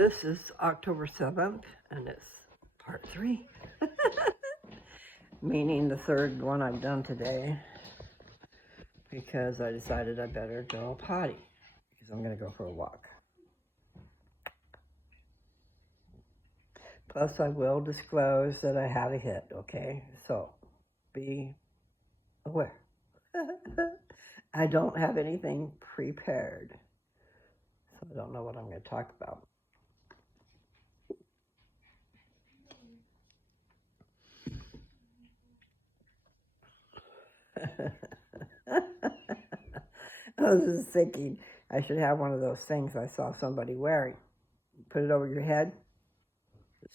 This is October 7th, and it's part 3, meaning the third one I've done today, because I decided I better go potty, because I'm going to go for a walk. Plus, I will disclose that I had a hit, okay? So, be aware. I don't have anything prepared, so I don't know what I'm going to talk about. I was just thinking I should have one of those things I saw somebody wearing. Put it over your head.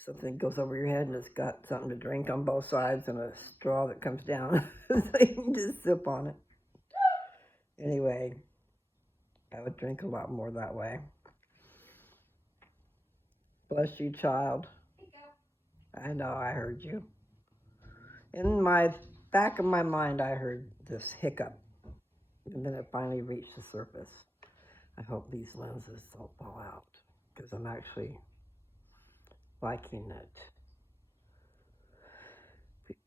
Something goes over your head and it's got something to drink on both sides and a straw that comes down so you can just sip on it. Anyway, I would drink a lot more that way. Bless you, child. I know, I heard you. In my back of my mind, I heard this hiccup. And then it finally reached the surface. I hope these lenses don't fall out because I'm actually liking it.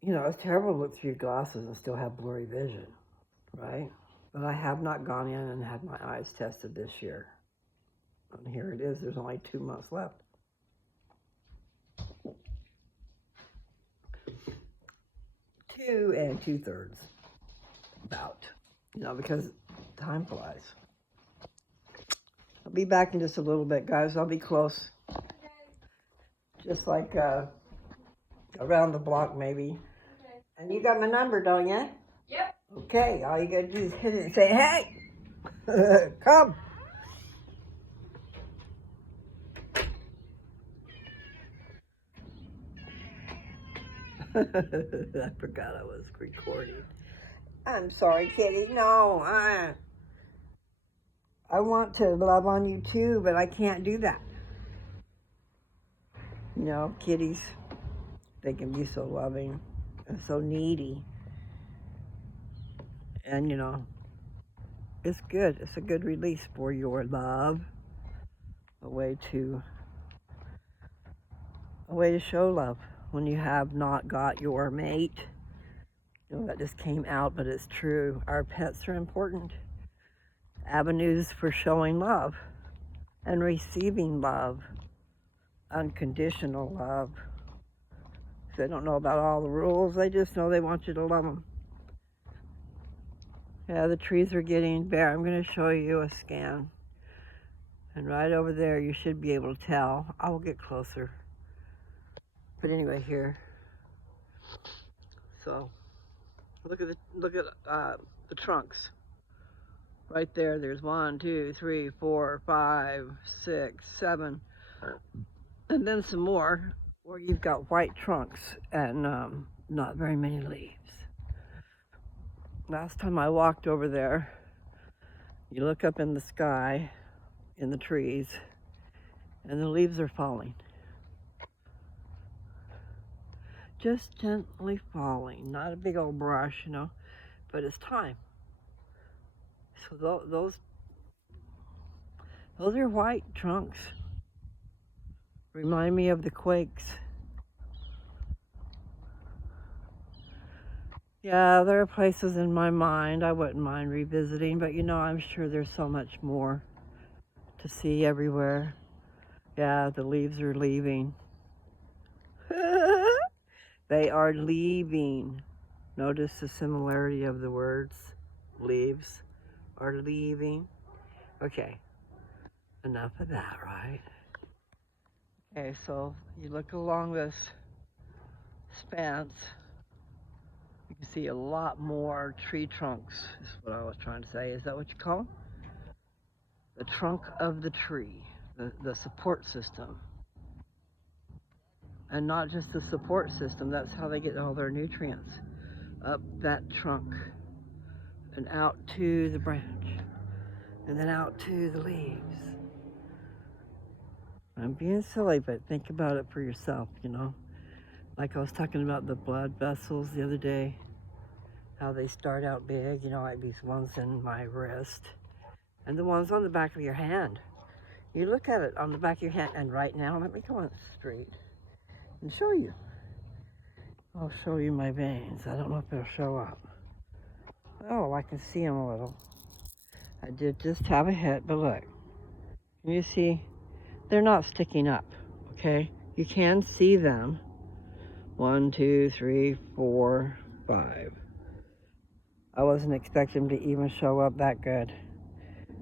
You know, it's terrible to look through your glasses and still have blurry vision, right? But I have not gone in and had my eyes tested this year. And here it is, there's only 2 months left. 2 2/3, about, you know, because time flies. I'll be back in just a little bit, guys. I'll be close. Just like around the block, maybe. Okay. And you got my number, don't you? Yep. Okay, all you gotta do is hit it and say, hey, come. I forgot I was recording. I'm sorry, kitty. No, I want to love on you too, but I can't do that. You know, kitties, they can be so loving and so needy. And, you know, it's good. It's a good release for your love. A way to show love when you have not got your mate. You know, that just came out, but it's true. Our pets are important avenues for showing love and receiving love, unconditional love. They don't know about all the rules. They just know they want you to love them. Yeah, the trees are getting bare. I'm going to show you a scan. And right over there, you should be able to tell. I will get closer. But anyway, here. So, look at the trunks. Right there, there's 1, 2, 3, 4, 5, 6, 7, and then some more where you've got white trunks and not very many leaves. Last time I walked over there, you look up in the sky, in the trees, and the leaves are falling. Just gently falling, not a big old brush, you know, but it's time. So those are white trunks. Remind me of the quakes. Yeah, there are places in my mind I wouldn't mind revisiting, but you know, I'm sure there's so much more to see everywhere. Yeah, the leaves are leaving. They are leaving. Notice the similarity of the words. Leaves are leaving. Okay, enough of that, right? Okay, so you look along this spans, you can see a lot more tree trunks, is what I was trying to say. Is that what you call them? The trunk of the tree, the support system. And not just the support system, that's how they get all their nutrients. Up that trunk and out to the branch and then out to the leaves. I'm being silly, but think about it for yourself, you know. Like I was talking about the blood vessels the other day, how they start out big, you know, like these ones in my wrist and the ones on the back of your hand. You look at it on the back of your hand, and right now, let me go on the street and show you. I'll show you my veins. I don't know if they'll show up. Oh, I can see them a little. I did just have a hit, but look. Can you see? They're not sticking up, okay? You can see them. 1, 2, 3, 4, 5. I wasn't expecting them to even show up that good,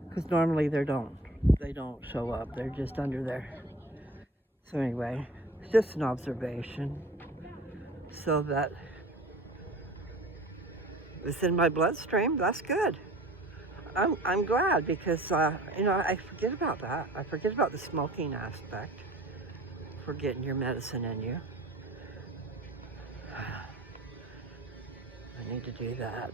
because normally they don't show up. They're just under there. So anyway, it's just an observation, so that it's in my bloodstream. That's good. I'm glad, because you know, I forget about that. I forget about the smoking aspect for getting your medicine in you. I need to do that.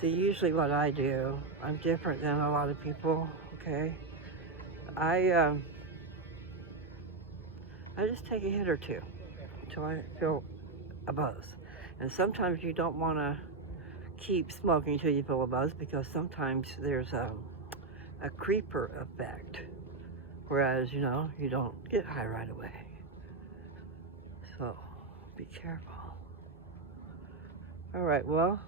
See, usually what I do, I'm different than a lot of people, okay? I just take a hit or two until I feel a buzz. And sometimes you don't want to keep smoking until you feel a buzz, because sometimes there's a creeper effect, whereas, you know, you don't get high right away. So be careful. All right, well,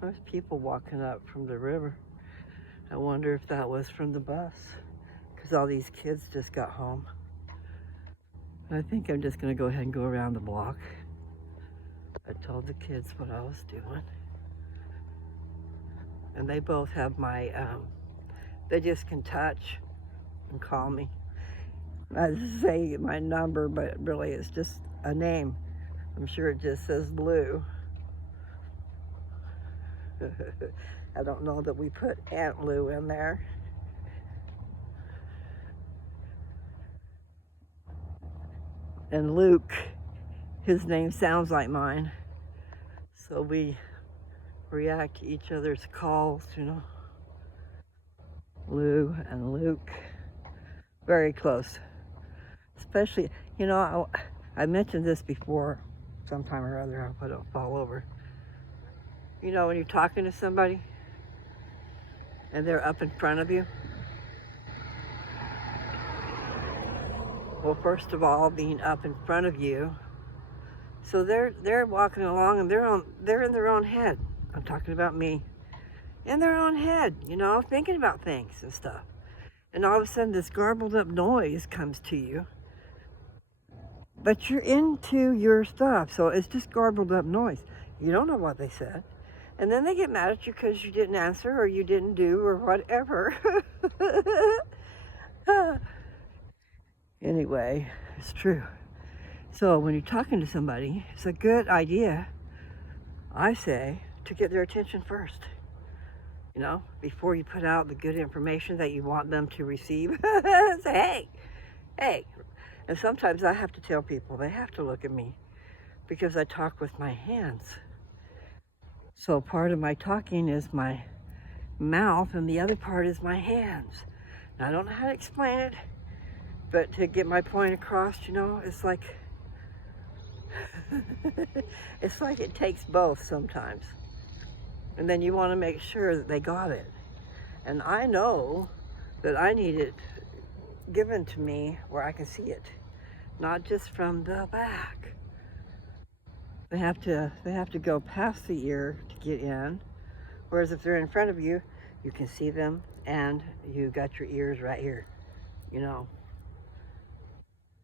there's people walking up from the river. I wonder if that was from the bus, because all these kids just got home. I think I'm just going to go ahead and go around the block. I told the kids what I was doing. And they both have my, they just can touch and call me. I say my number, but really it's just a name. I'm sure it just says Lou. I don't know that we put Aunt Lou in there. And Luke, his name sounds like mine. So we react to each other's calls, you know. Lou and Luke, very close. Especially, you know, I mentioned this before, sometime or other. I hope I don't fall over. You know, when you're talking to somebody and they're up in front of you. Well, first of all, being up in front of you, so they're walking along and they're in their own head. I'm talking about me. In their own head, you know, thinking about things and stuff. And all of a sudden this garbled up noise comes to you. But you're into your stuff, so it's just garbled up noise. You don't know what they said. And then they get mad at you because you didn't answer or you didn't do or whatever. Anyway, it's true. So when you're talking to somebody, it's a good idea, I say, to get their attention first. You know, before you put out the good information that you want them to receive. Say, hey. And sometimes I have to tell people, they have to look at me, because I talk with my hands. So part of my talking is my mouth, and the other part is my hands. Now, I don't know how to explain it, but to get my point across, you know, it's like, it's like it takes both sometimes. And then you want to make sure that they got it. And I know that I need it given to me where I can see it, not just from the back. They have to go past the ear to get in. Whereas if they're in front of you, you can see them and you got your ears right here, you know.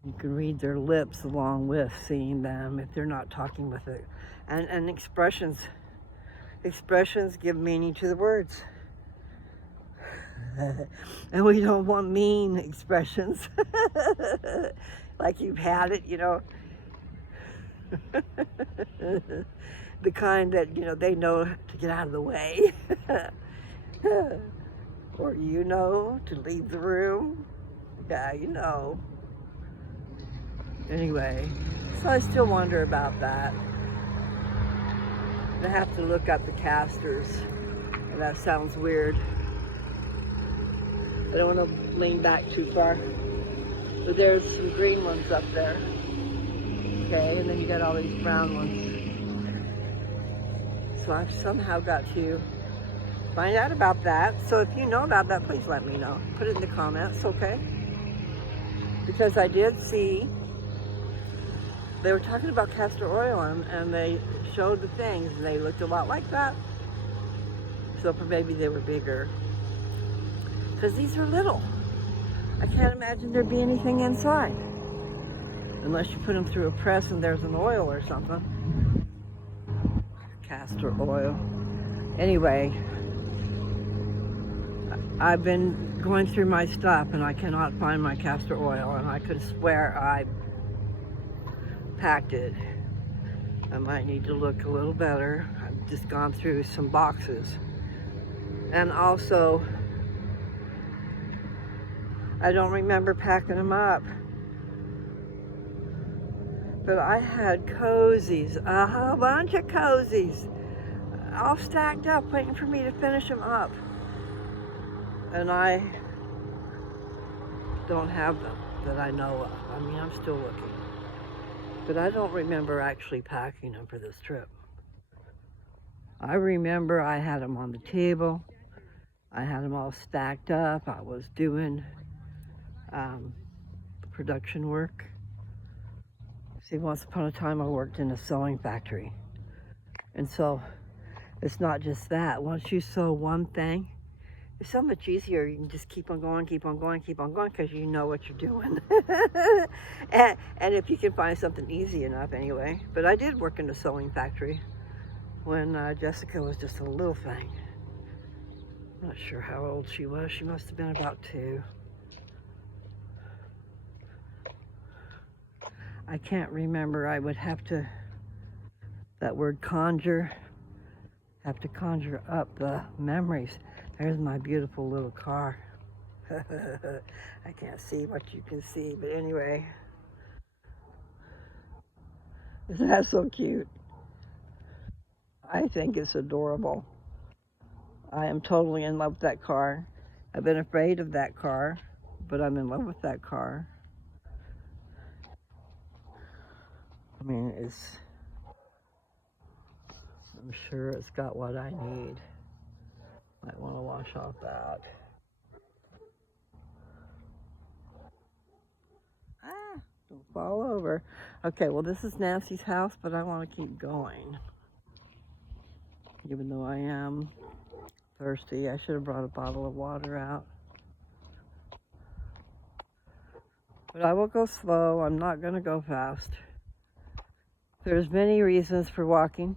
You can read their lips along with seeing them if they're not talking with it. And expressions give meaning to the words. And we don't want mean expressions. Like you've had it, you know. The kind that, you know, they know to get out of the way. Or you know, to leave the room. Yeah, you know. Anyway, so I still wonder about that. I have to look up the casters. And that sounds weird. I don't want to lean back too far. But there's some green ones up there. Okay, and then you got all these brown ones. So I've somehow got to find out about that. So if you know about that, please let me know. Put it in the comments, okay? Because I did see, they were talking about castor oil and they showed the things and they looked a lot like that. So maybe they were bigger. Because these are little. I can't imagine there be anything inside. Unless you put them through a press and there's an oil or something. Castor oil. Anyway, I've been going through my stuff and I cannot find my castor oil, and I could swear I packed it. I might need to look a little better. I've just gone through some boxes. And also, I don't remember packing them up. But I had cozies, a whole bunch of cozies, all stacked up, waiting for me to finish them up. And I don't have them that I know of. I mean, I'm still looking. But I don't remember actually packing them for this trip. I remember I had them on the table. I had them all stacked up. I was doing production work. See, once upon a time I worked in a sewing factory. And so it's not just that. Once you sew one thing, it's so much easier. You can just keep on going, keep on going, keep on going, because you know what you're doing. and if you can find something easy enough anyway. But I did work in a sewing factory when Jessica was just a little thing. I'm not sure how old she was. She must have been about 2. I can't remember. I would have to, that word conjure, have to conjure up the memories. There's my beautiful little car. I can't see what you can see, but anyway. Isn't that so cute? I think it's adorable. I am totally in love with that car. I've been afraid of that car, but I'm in love with that car. I mean, I'm sure it's got what I need. Might want to wash off that. Don't fall over. Okay, well, this is Nancy's house, but I want to keep going. Even though I am thirsty, I should have brought a bottle of water out. But I will go slow. I'm not going to go fast. There's many reasons for walking.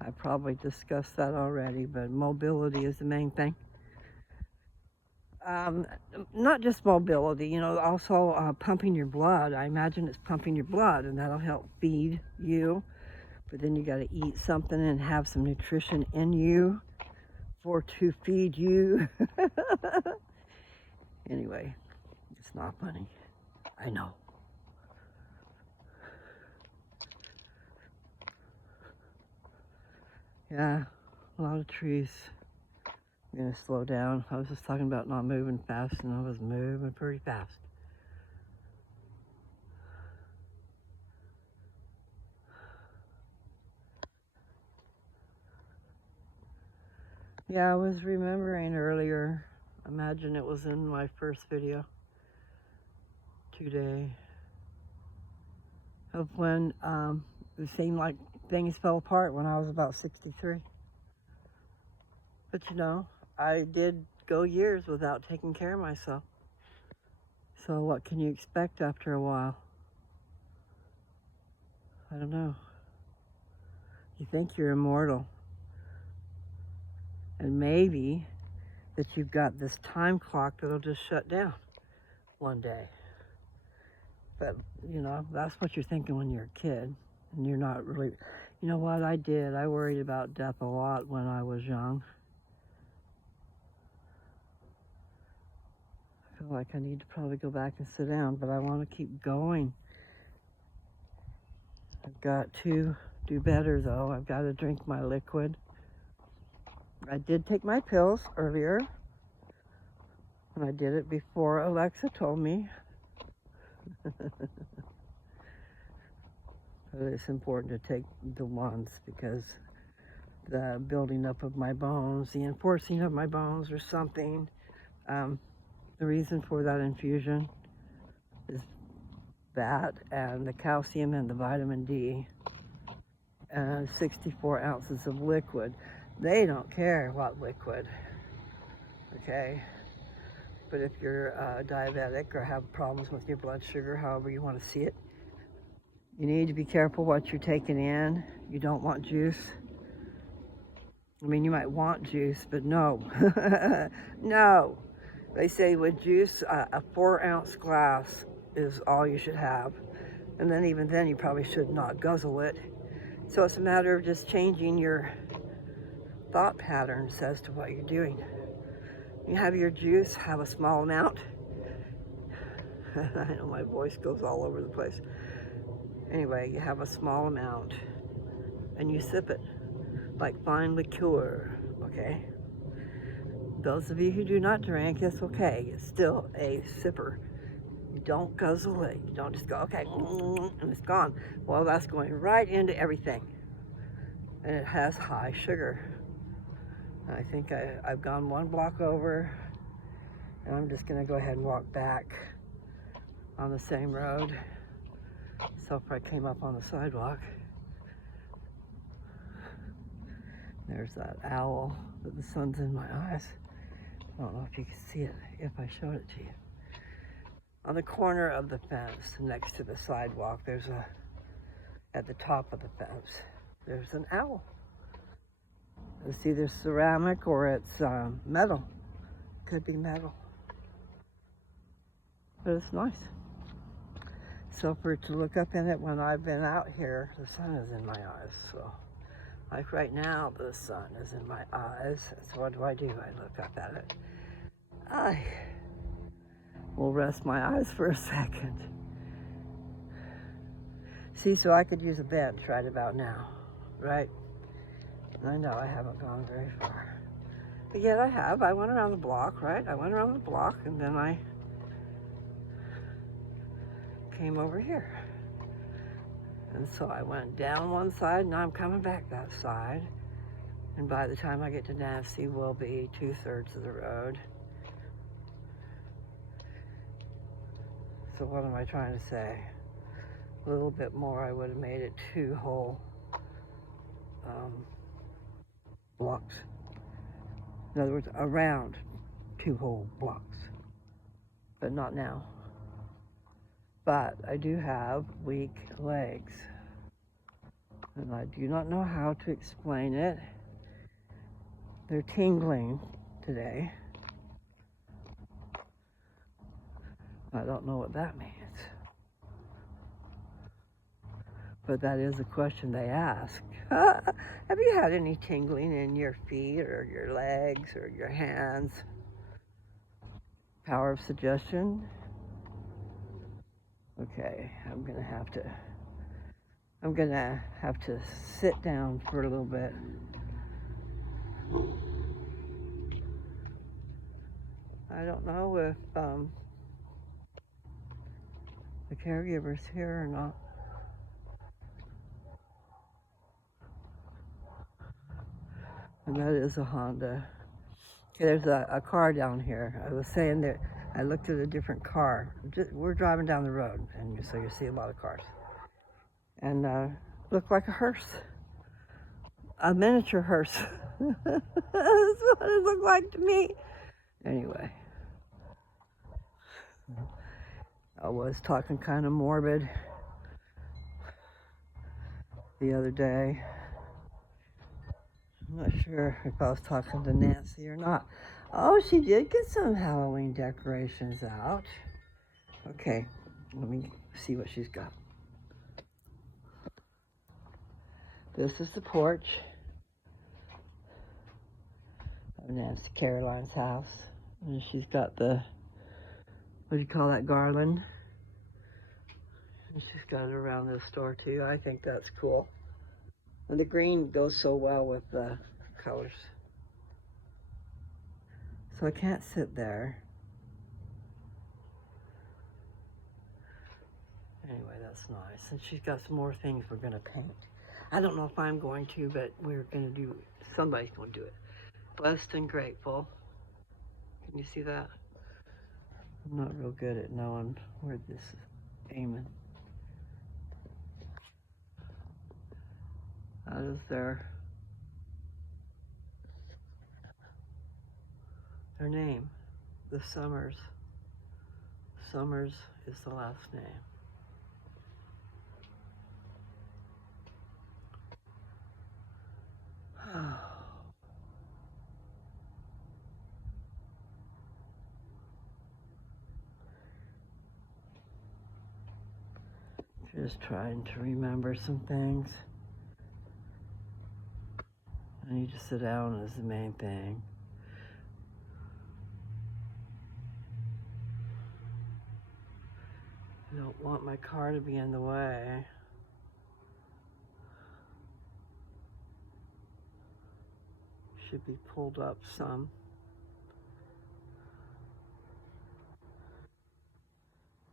I probably discussed that already, but mobility is the main thing. Not just mobility, you know, also pumping your blood. I imagine it's pumping your blood, and that'll help feed you. But then you got to eat something and have some nutrition in you to feed you. Anyway, it's not funny. I know. Yeah, a lot of trees. I'm gonna slow down. I was just talking about not moving fast, and I was moving pretty fast. Yeah, I was remembering earlier, imagine it was in my first video today, of when it seemed like things fell apart when I was about 63. But you know, I did go years without taking care of myself. So what can you expect after a while? I don't know. You think you're immortal. And maybe that you've got this time clock that'll just shut down one day. But, you know, that's what you're thinking when you're a kid. And you're not really, you know what I did? I worried about death a lot when I was young. I feel like I need to probably go back and sit down, but I want to keep going. I've got to do better, though. I've got to drink my liquid. I did take my pills earlier, and I did it before Alexa told me. But it's important to take the ones because the building up of my bones, the enforcing of my bones or something. The reason for that infusion is that, and the calcium and the vitamin D, and 64 ounces of liquid. They don't care what liquid, okay? But if you're diabetic or have problems with your blood sugar, however you want to see it, you need to be careful what you're taking in. You don't want juice. I mean, you might want juice, but no. No. They say with juice, a 4-ounce glass is all you should have. And then even then, you probably should not guzzle it. So it's a matter of just changing your thought patterns as to what you're doing. You have your juice, have a small amount. I know my voice goes all over the place. Anyway, you have a small amount and you sip it like fine liqueur, okay? Those of you who do not drink, it's okay. It's still a sipper. You don't guzzle it. You don't just go, okay, and it's gone. Well, that's going right into everything. And it has high sugar. I think I've gone 1 block over, and I'm just gonna go ahead and walk back on the same road. So far I came up on the sidewalk. There's that owl, but the sun's in my eyes. I don't know if you can see it, if I showed it to you. On the corner of the fence, next to the sidewalk, at the top of the fence, there's an owl. It's either ceramic or it's metal. Could be metal. But it's nice. So for to look up in it when I've been out here, the sun is in my eyes. So like right now, the sun is in my eyes. So what do? I look up at it. I will rest my eyes for a second. See, so I could use a bench right about now, right? I know I haven't gone very far. But yet I have. I went around the block, right? I went around the block and then I came over here. And so I went down one side, now I'm coming back that side. And by the time I get to Nancy, we'll be 2/3 of the road. So what am I trying to say? A little bit more, I would have made it 2 whole blocks. In other words, around 2 whole blocks, but not now. But I do have weak legs, and I do not know how to explain it. They're tingling today. I don't know what that means. But that is a question they ask. Have you had any tingling in your feet or your legs or your hands? Power of suggestion. Okay, I'm gonna have to sit down for a little bit. I don't know if the caregiver's here or not. And that is a Honda. Okay, there's a car down here. I was saying that I looked at a different car. We're driving down the road, and so you see a lot of cars. And looked like a hearse. A miniature hearse. That's what it looked like to me. Anyway. I was talking kind of morbid the other day. I'm not sure if I was talking to Nancy or not. Oh, she did get some Halloween decorations out. Okay, let me see what she's got. This is the porch of Nancy Caroline's house. And she's got the, what do you call that, garland? And she's got it around this door too. I think that's cool. And the green goes so well with the colors. So I can't sit there. Anyway, that's nice. And she's got some more things we're gonna paint. I don't know if I'm going to, but we're going to do, somebody's going to do it. Blessed and grateful. Can you see that? I'm not real good at knowing where this is aiming. That is their name, the Summers. Summers is the last name. Just trying to remember some things. I need to sit down is the main thing. I don't want my car to be in the way. Should be pulled up some.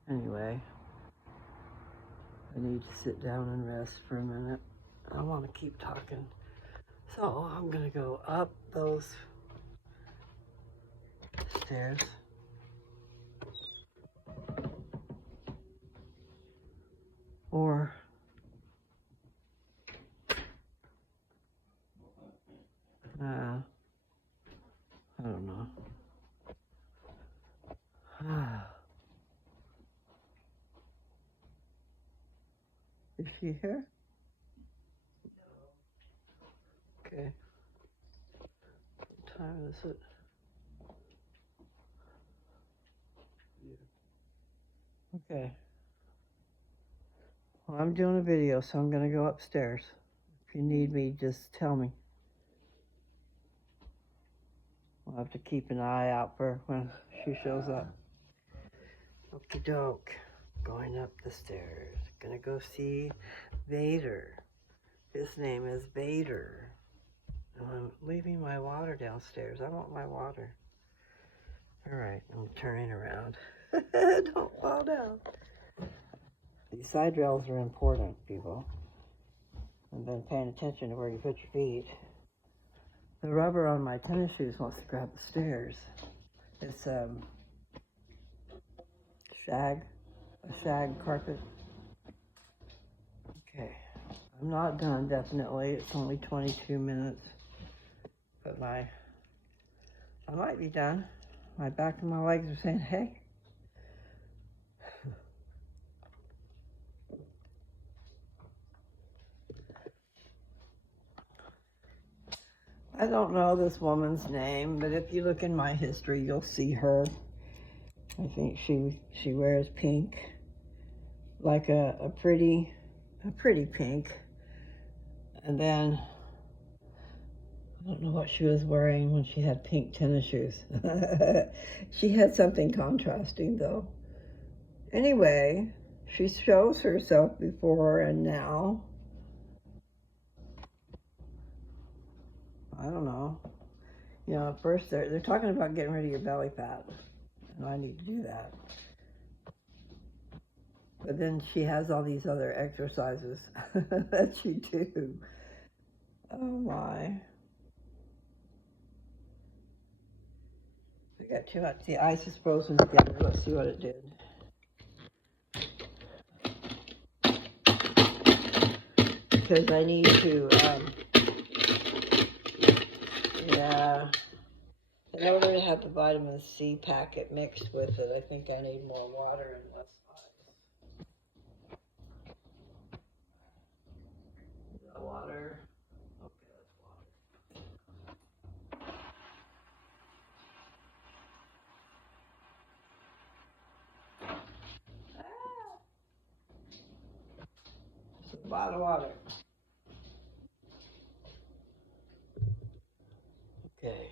Anyway, I need to sit down and rest for a minute. I want to keep talking. So I'm going to go up those stairs. Or I don't know. Is she here? Okay. What time is it? Okay. Well, I'm doing a video, so I'm going to go upstairs. If you need me, just tell me. We'll have to keep an eye out for when she shows up. Okie doke. Going up the stairs. Gonna go see Vader. His name is Vader. And I'm leaving my water downstairs. I want my water. Alright, I'm turning around. Don't fall down. These side rails are important, people. I've been paying attention to where you put your feet. The rubber on my tennis shoes wants to grab the stairs. It's a shag carpet. Okay, I'm not done, definitely. It's only 22 minutes. But I might be done. My back and my legs are saying, hey. I don't know this woman's name, but if you look in my history, you'll see her. I think she wears pink, like a pretty pink. And then I don't know what she was wearing when she had pink tennis shoes. She had something contrasting though. Anyway, she shows herself before and now. I don't know. You know, at first they're talking about getting rid of your belly fat, and I need to do that. But then she has all these other exercises that you do. Oh my. We got too much. The ice is frozen together. Let's see what it did. Because I need to, yeah. In order to have the vitamin C packet mixed with it, I think I need more water and less ice. Is that water? Okay, that's water. It's a lot of water. Okay.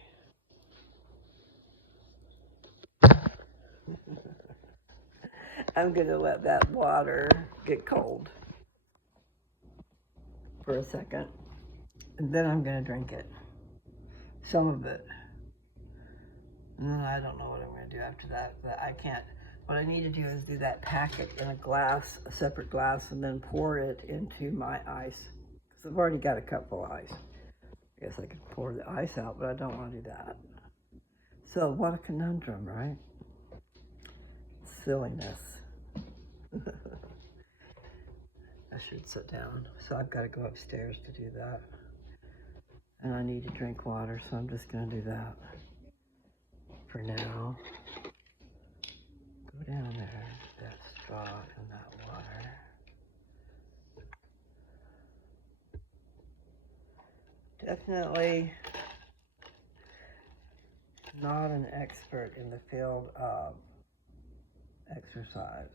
I'm going to let that water get cold for a second, and then I'm going to drink it. Some of it. I don't know what I'm going to do after that, but I can't. What I need to do is do that packet in a glass, a separate glass, and then pour it into my ice, because So I've already got a cup full of ice. I guess I could pour the ice out, but I don't want to do that. So what a conundrum, right? Silliness. I should sit down. So I've got to go upstairs to do that. And I need to drink water, so I'm just going to do that for now. Go down there, that straw and that water. Definitely not an expert in the field of exercise.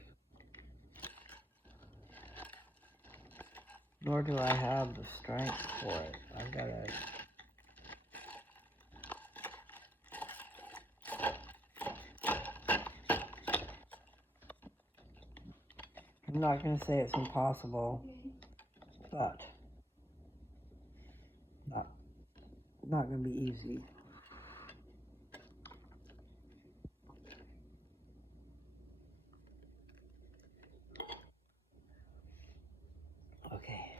Nor do I have the strength for it. I've got to I'm not going to say it's impossible, but not going to be easy. Okay.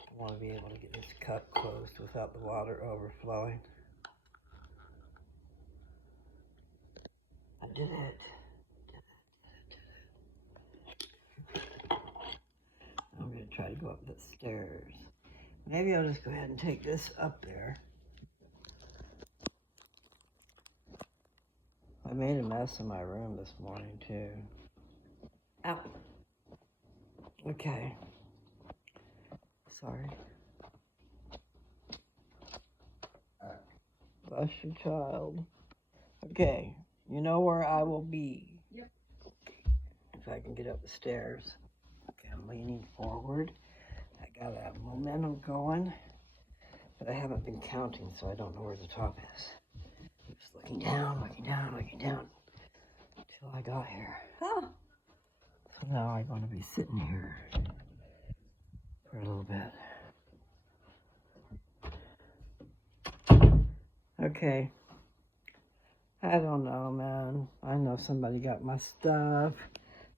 I want to be able to get this cup closed without the water overflowing. I did it. I'm going to try to go up the stairs. Maybe I'll just go ahead and take this up there. I made a mess in my room this morning, too. Ow. Okay. Sorry. Bless you, child. Okay. You know where I will be. Yep. If I can get up the stairs. Okay, I'm leaning forward. I got a momentum going, but I haven't been counting, so I don't know where the top is. Just looking down, looking down, looking down, until I got here. Ah. So now I'm going to be sitting here for a little bit. Okay. I don't know, man. I know somebody got my stuff.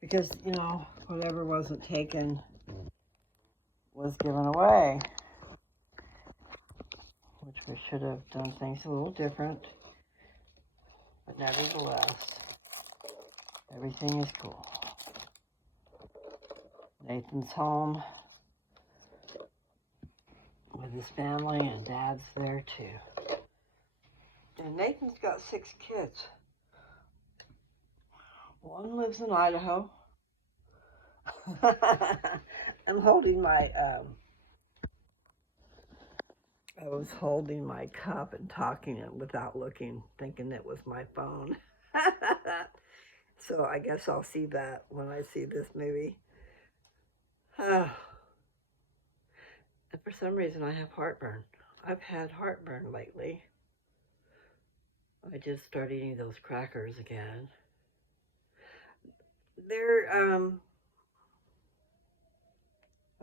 Because, you know, whatever wasn't taken was given away. Which we should have done things a little different. But nevertheless, everything is cool. Nathan's home with his family, and Dad's there too. And Nathan's got 6 kids. One lives in Idaho. I'm holding my, I was holding my cup and talking it without looking, thinking it was my phone. So I guess I'll see that when I see this movie. And for some reason I have heartburn. I've had heartburn lately. I just started eating those crackers again. They're, I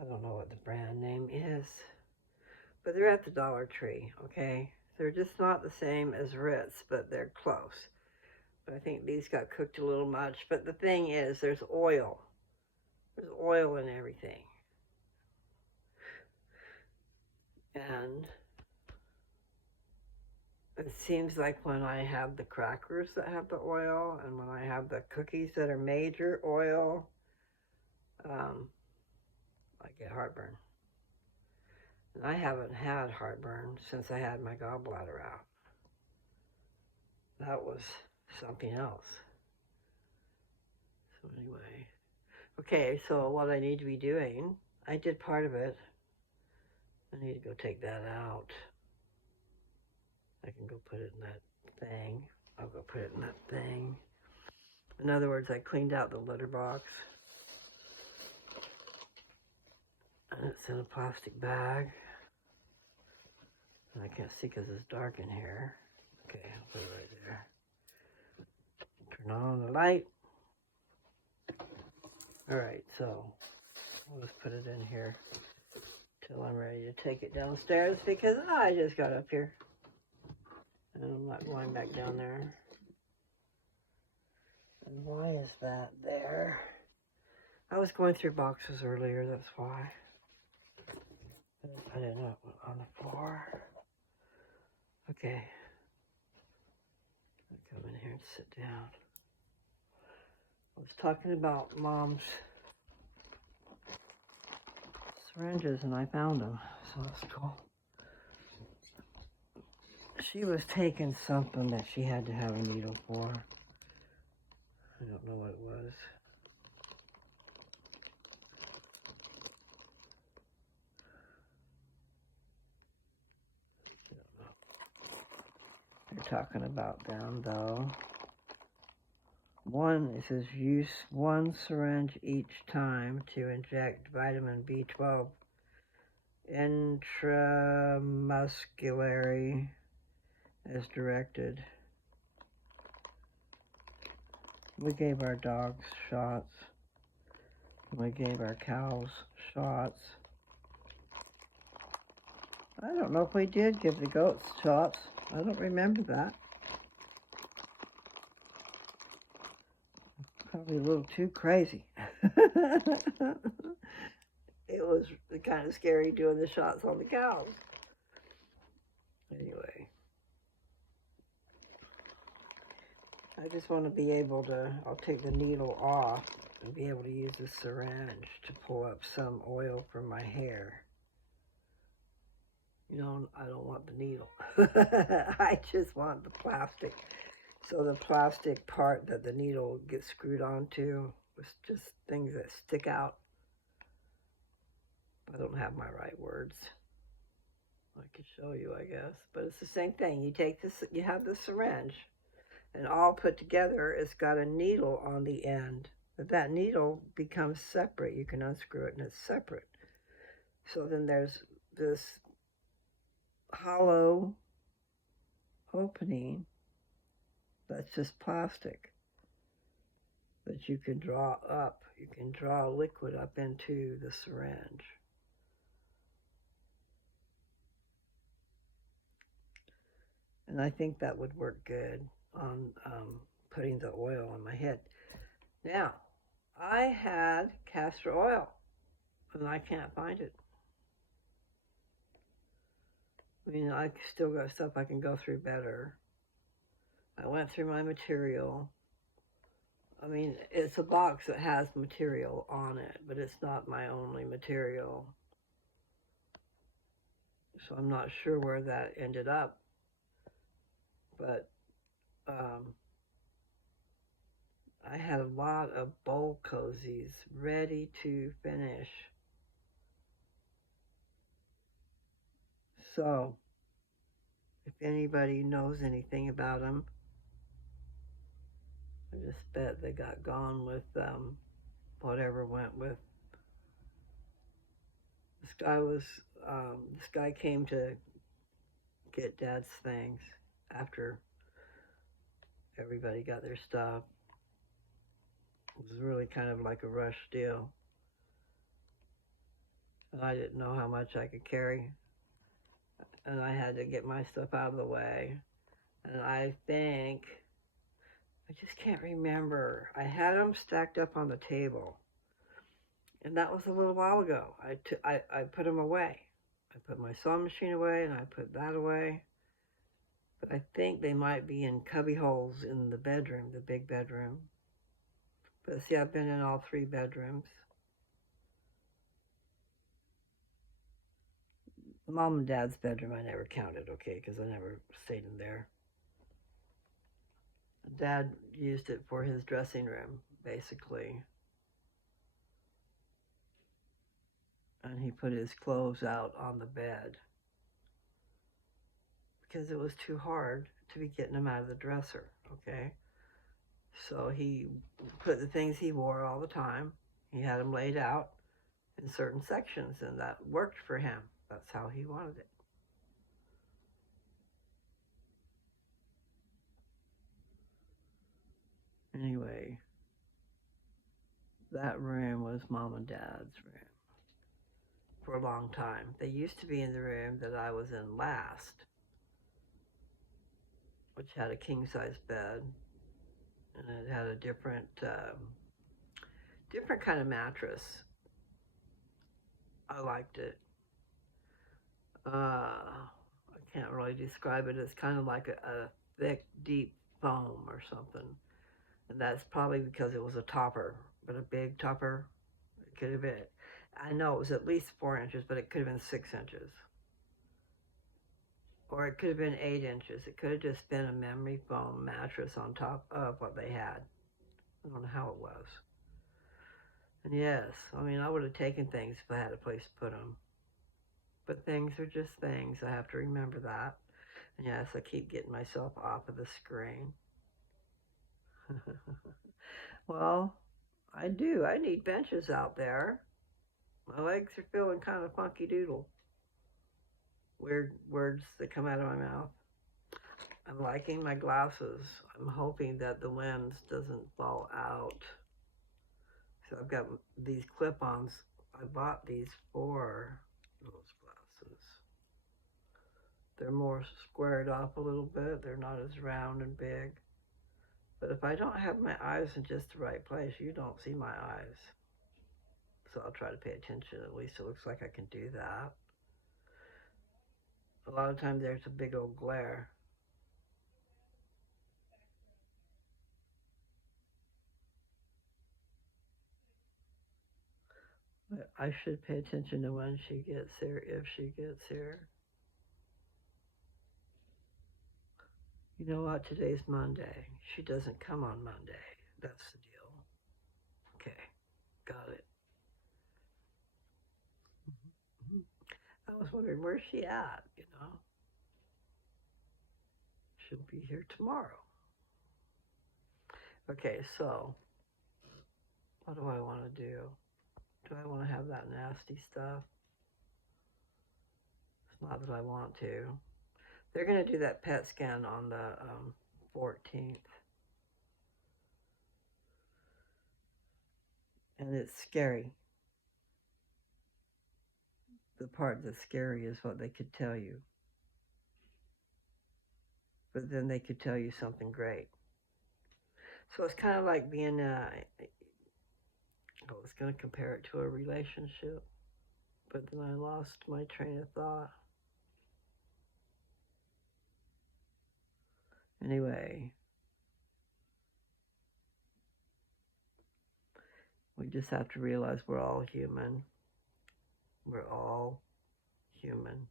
don't know what the brand name is, but they're at the Dollar Tree, okay? They're just not the same as Ritz, but they're close. But I think these got cooked a little much. But the thing is, there's oil. There's oil in everything. And it seems like when I have the crackers that have the oil, and when I have the cookies that are major oil, I get heartburn. And I haven't had heartburn since I had my gallbladder out. That was something else. So anyway, okay, so what I need to be doing, I did part of it. I need to go take that out. I can go put it in that thing. I'll go put it in that thing. In other words, I cleaned out the litter box. And it's in a plastic bag. And I can't see because it's dark in here. Okay, I'll put it right there. Turn on the light. Alright, so I'll just put it in here till I'm ready to take it downstairs because I just got up here. And I'm not going back down there. And why is that there? I was going through boxes earlier, that's why. I didn't know it went on the floor. Okay. I'll come in here and sit down. I was talking about Mom's syringes and I found them, so that's cool. She was taking something that she had to have a needle for. I don't know what it was. They're talking about them though. One, it says use one syringe each time to inject vitamin B12 intramuscularly as directed. We gave our dogs shots. We gave our cows shots. I don't know if we did give the goats shots. I don't remember that. Probably a little too crazy. It was kind of scary doing the shots on the cows. Anyway. I just want to be able to, I'll take the needle off and be able to use the syringe to pull up some oil from my hair. You know, I don't want the needle. I just want the plastic. So the plastic part that the needle gets screwed onto was just things that stick out. I don't have my right words. I could show you, I guess. But it's the same thing. You take this, you have the syringe, and all put together, it's got a needle on the end. But that needle becomes separate. You can unscrew it and it's separate. So then there's this hollow opening that's just plastic that you can draw up. You can draw liquid up into the syringe. And I think that would work good on putting the oil on my head. Now, I had castor oil, and I can't find it. I mean, I still got stuff I can go through better. I went through my material. I mean, it's a box that has material on it, but it's not my only material. So I'm not sure where that ended up. But I had a lot of bowl cozies ready to finish. So, if anybody knows anything about them, I just bet they got gone with whatever went with. This guy came to get Dad's things after everybody got their stuff. It was really kind of like a rush deal. And I didn't know how much I could carry. And I had to get my stuff out of the way. And I think, I just can't remember. I had them stacked up on the table. And that was a little while ago. I put them away. I put my sewing machine away and I put that away. But I think they might be in cubby holes in the bedroom, the big bedroom. But see, I've been in all 3 bedrooms. Mom and Dad's bedroom I never counted, okay, because I never stayed in there. Dad used it for his dressing room, basically. And he put his clothes out on the bed because it was too hard to be getting them out of the dresser, okay? So he put the things he wore all the time, he had them laid out in certain sections, and that worked for him. That's how he wanted it. Anyway, that room was Mom and Dad's room for a long time. They used to be in the room that I was in last, which had a king-size bed, and it had a different different kind of mattress. I liked it. I can't really describe it. It's kind of like a thick, deep foam or something. And that's probably because it was a topper, but a big topper. It could have been, I know it was at least 4 inches, but it could have been 6 inches. Or it could have been 8 inches. It could have just been a memory foam mattress on top of what they had. I don't know how it was. And yes, I mean, I would have taken things if I had a place to put them. But things are just things. I have to remember that. And yes, I keep getting myself off of the screen. Well, I do. I need benches out there. My legs are feeling kind of funky doodle. Weird words that come out of my mouth. I'm liking my glasses. I'm hoping that the lens doesn't fall out. So I've got these clip-ons. I bought these for those glasses. They're more squared up a little bit. They're not as round and big. But if I don't have my eyes in just the right place, you don't see my eyes. So I'll try to pay attention. At least it looks like I can do that. A lot of times there's a big old glare. But I should pay attention to when she gets here, if she gets here. You know what? Today's Monday. She doesn't come on Monday. That's the deal. Okay, got it. I was wondering, where's she at, you know? She'll be here tomorrow. Okay, so what do I want to do? Do I want to have that nasty stuff? It's not that I want to. They're going to do that PET scan on the 14th. And it's scary. The part that's scary is what they could tell you. But then they could tell you something great. So it's kind of like being, I was going to compare it to a relationship, but then I lost my train of thought. Anyway, we just have to realize we're all human. We're all human.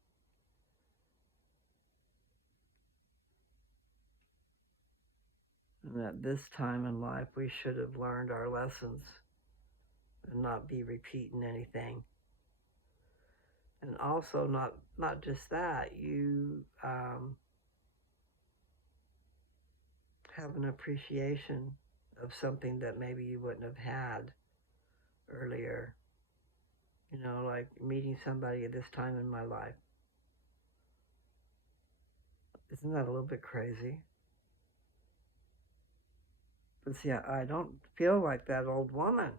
And at this time in life, we should have learned our lessons and not be repeating anything. And also, not just that, you have an appreciation of something that maybe you wouldn't have had earlier. You know, like meeting somebody at this time in my life. Isn't that a little bit crazy? But see, I don't feel like that old woman.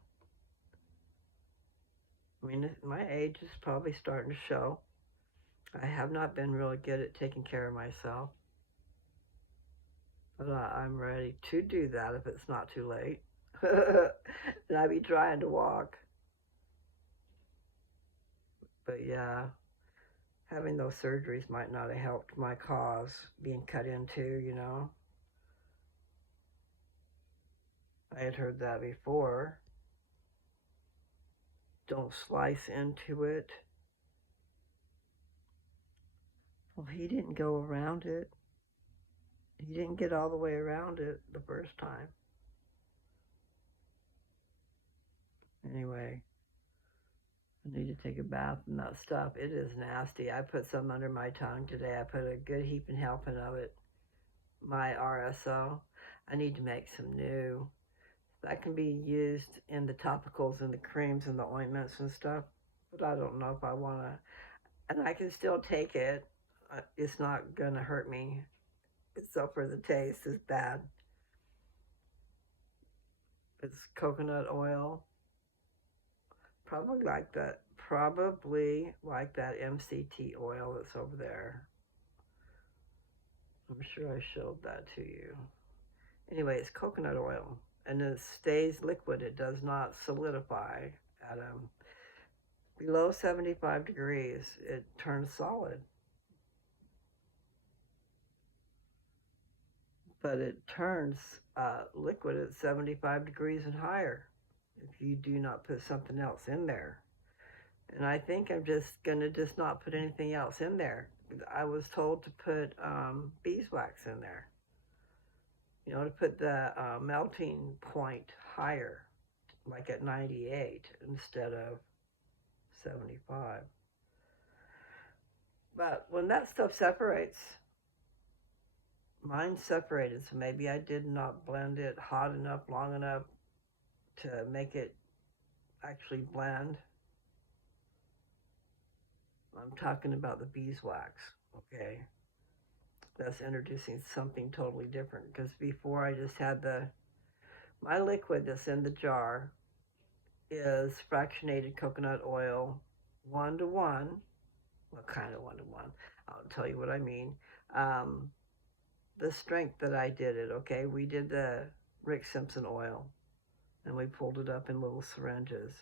I mean, my age is probably starting to show. I have not been really good at taking care of myself. But I'm ready to do that if it's not too late. And I'd be trying to walk. But yeah, having those surgeries might not have helped my cause being cut into, you know. I had heard that before. Don't slice into it. Well, he didn't go around it. He didn't get all the way around it the first time. Anyway, I need to take a bath and that stuff. It is nasty. I put some under my tongue today. I put a good heaping helping of it. My RSO. I need to make some new. That can be used in the topicals and the creams and the ointments and stuff. But I don't know if I want to. And I can still take it. It's not going to hurt me. Except for the taste is bad. It's coconut oil. Probably like that MCT oil that's over there. I'm sure I showed that to you. Anyway, it's coconut oil. and it stays liquid. It does not solidify at below 75 degrees. It turns solid, but it turns liquid at 75 degrees and higher if you do not put something else in there. And I think I'm just gonna not put anything else in there. I was told to put beeswax in there, you know, to put the melting point higher, like at 98 instead of 75. But when that stuff separates, mine separated, so maybe I did not blend it hot enough, long enough to make it actually blend. I'm talking about the beeswax, okay? That's introducing something totally different, because before I just had my liquid that's in the jar is fractionated coconut oil, 1-to-1. What kind of 1-to-1? I'll tell you what I mean. The strength that I did it, okay? We did the Rick Simpson oil, and we pulled it up in little syringes,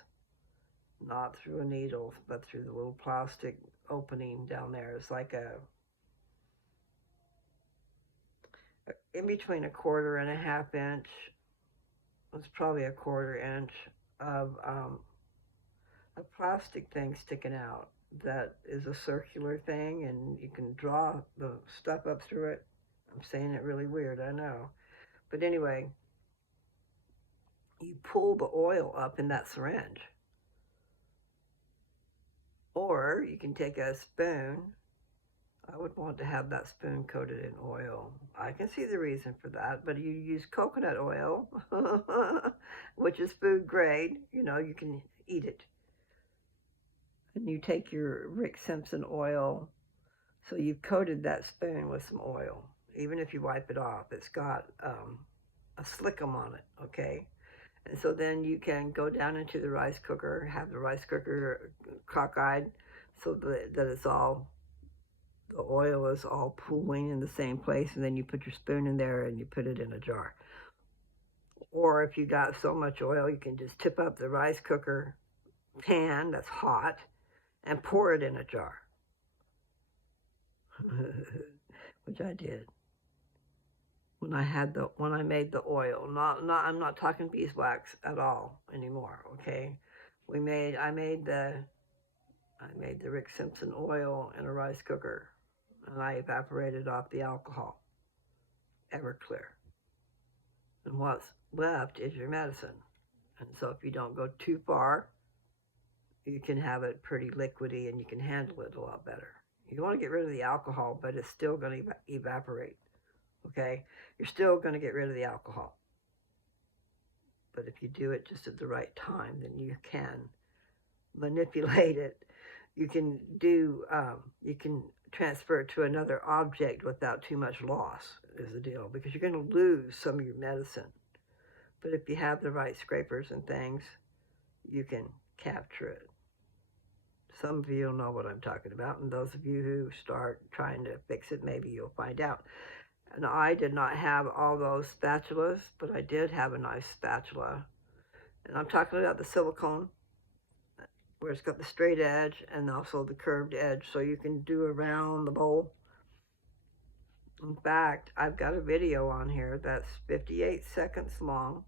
not through a needle, but through the little plastic opening down there. It's like in between 1/4 and 1/2 inch. It's probably 1/4 inch of a plastic thing sticking out that is a circular thing, and you can draw the stuff up through it. I'm saying it really weird, I know. But anyway, you pull the oil up in that syringe. Or you can take a spoon. I would want to have that spoon coated in oil. I can see the reason for that, but you use coconut oil, which is food grade. You know, you can eat it. And you take your Rick Simpson oil, so you've coated that spoon with some oil. Even if you wipe it off, it's got a slickum on it, okay? And so then you can go down into the rice cooker, have the rice cooker cockeyed so that it's all, the oil is all pooling in the same place, and then you put your spoon in there and you put it in a jar. Or if you got so much oil, you can just tip up the rice cooker pan that's hot and pour it in a jar. Which I did when I made the oil. I'm not talking beeswax at all anymore, okay? I made the Rick Simpson oil in a rice cooker, and I evaporated off the alcohol, Everclear. And what's left is your medicine. And so if you don't go too far, you can have it pretty liquidy and you can handle it a lot better. You want to get rid of the alcohol, but it's still going to evaporate, okay? You're still going to get rid of the alcohol. But if you do it just at the right time, then you can manipulate it. You can transfer it to another object without too much loss, is the deal, because you're going to lose some of your medicine. But if you have the right scrapers and things, you can capture it. Some of you will know what I'm talking about, and those of you who start trying to fix it, maybe you'll find out. And I did not have all those spatulas, but I did have a nice spatula. And I'm talking about the silicone, where it's got the straight edge and also the curved edge, so you can do around the bowl. In fact, I've got a video on here that's 58 seconds long,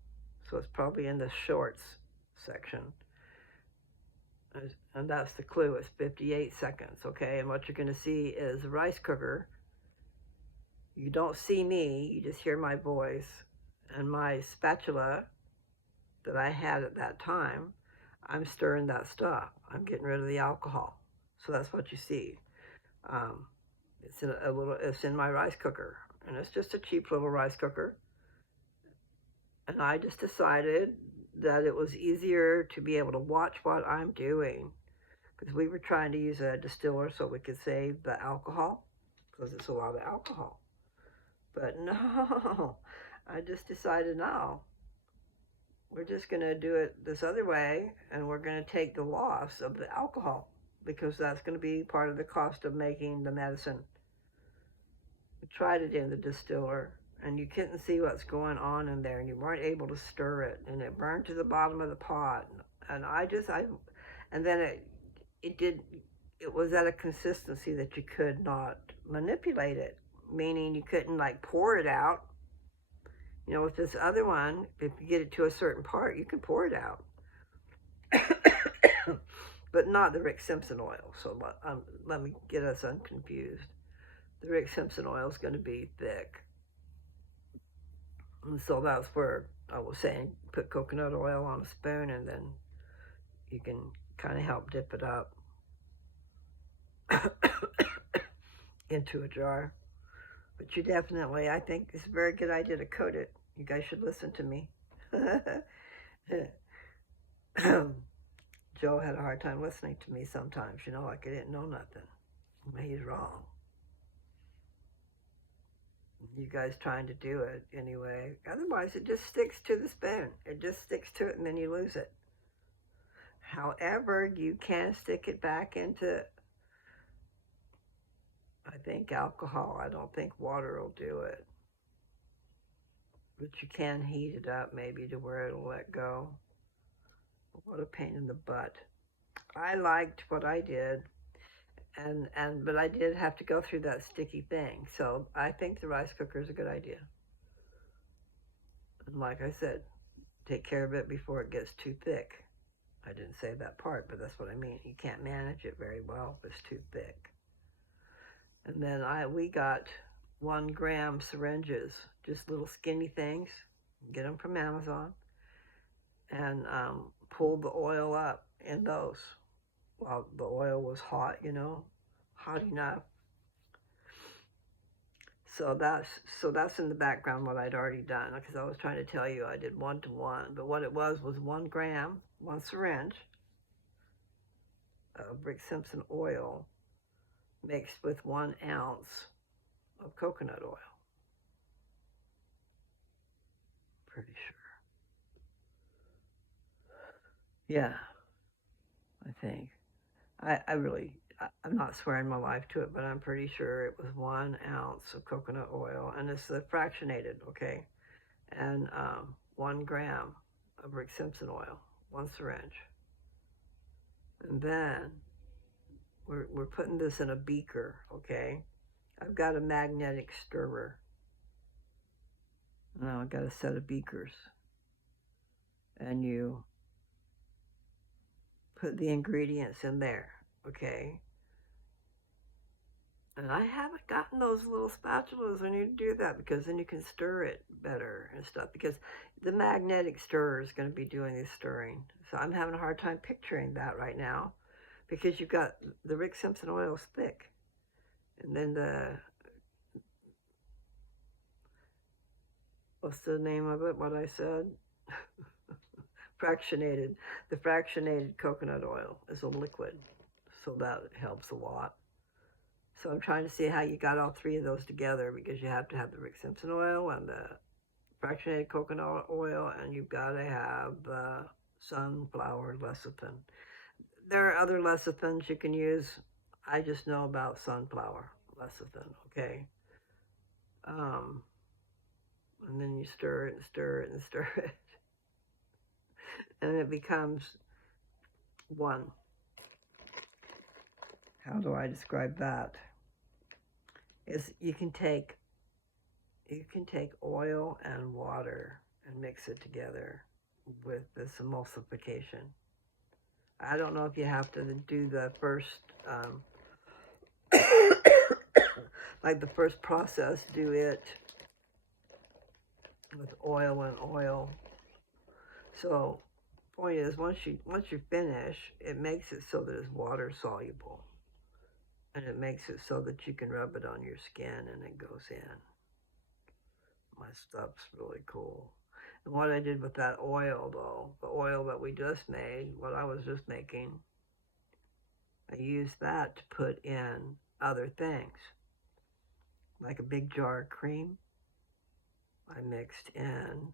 so it's probably in the shorts section. And that's the clue, it's 58 seconds, okay? And what you're gonna see is a rice cooker. You don't see me, you just hear my voice. And my spatula that I had at that time, I'm stirring that stuff. I'm getting rid of the alcohol. So that's what you see. It's in my rice cooker, and it's just a cheap little rice cooker. And I just decided that it was easier to be able to watch what I'm doing, because we were trying to use a distiller so we could save the alcohol, because it's a lot of alcohol. But no, I just decided no. We're just going to do it this other way, and we're going to take the loss of the alcohol, because that's going to be part of the cost of making the medicine. We tried it in the distiller, and you couldn't see what's going on in there, and you weren't able to stir it, and it burned to the bottom of the pot. And and then it was at a consistency that you could not manipulate it, meaning you couldn't like pour it out. You know, with this other one, if you get it to a certain part, you can pour it out. But not the Rick Simpson oil. So let me get us unconfused. The Rick Simpson oil is going to be thick. And so that's where I was saying put coconut oil on a spoon, and then you can kind of help dip it up into a jar. But you definitely, I think it's a very good idea to coat it. You guys should listen to me. Joe had a hard time listening to me sometimes, you know, like I didn't know nothing. He's wrong. You guys trying to do it anyway. Otherwise, it just sticks to the spoon. It just sticks to it, and then you lose it. However, you can stick it back into, I think, alcohol. I don't think water will do it. But you can heat it up maybe to where it'll let go. What a pain in the butt. I liked what I did, but I did have to go through that sticky thing. So I think the rice cooker is a good idea. And like I said, take care of it before it gets too thick. I didn't say that part, but that's what I mean. You can't manage it very well if it's too thick. And then we got 1 gram syringes, just little skinny things. Get them from Amazon. And pulled the oil up in those while the oil was hot, you know, hot enough. So that's in the background what I'd already done, because I was trying to tell you I did 1 to 1, but what it was 1 gram, 1 syringe of Rick Simpson oil mixed with 1 ounce of coconut oil. Pretty sure. Yeah, I think. I'm not swearing my life to it, but I'm pretty sure it was 1 ounce of coconut oil, and it's fractionated, okay? And 1 gram of Rick Simpson oil, 1 syringe. And then we're putting this in a beaker, okay? I've got a magnetic stirrer. Now I've got a set of beakers. And you put the ingredients in there, okay? And I haven't gotten those little spatulas. I need to do that, because then you can stir it better and stuff, because the magnetic stirrer is going to be doing the stirring. So I'm having a hard time picturing that right now, because you've got the Rick Simpson oil is thick. And then what's the name of it, what I said? Fractionated. The fractionated coconut oil is a liquid, so that helps a lot. So I'm trying to see how you got all 3 of those together, because you have to have the Rick Simpson oil and the fractionated coconut oil, and you've got to have sunflower lecithin. There are other lecithins you can use. I just know about sunflower lecithin, okay? And then you stir it and stir it and stir it. And it becomes 1. How do I describe that? Is you can take oil and water and mix it together with this emulsification. I don't know if you have to do the first, like the first process, do it with oil and oil. So, point is, once you finish, it makes it so that it's water soluble. And it makes it so that you can rub it on your skin and it goes in. My stuff's really cool. And what I did with that oil, though, the oil that we just made, what I was just making, I used that to put in other things. Like a big jar of cream. I mixed in.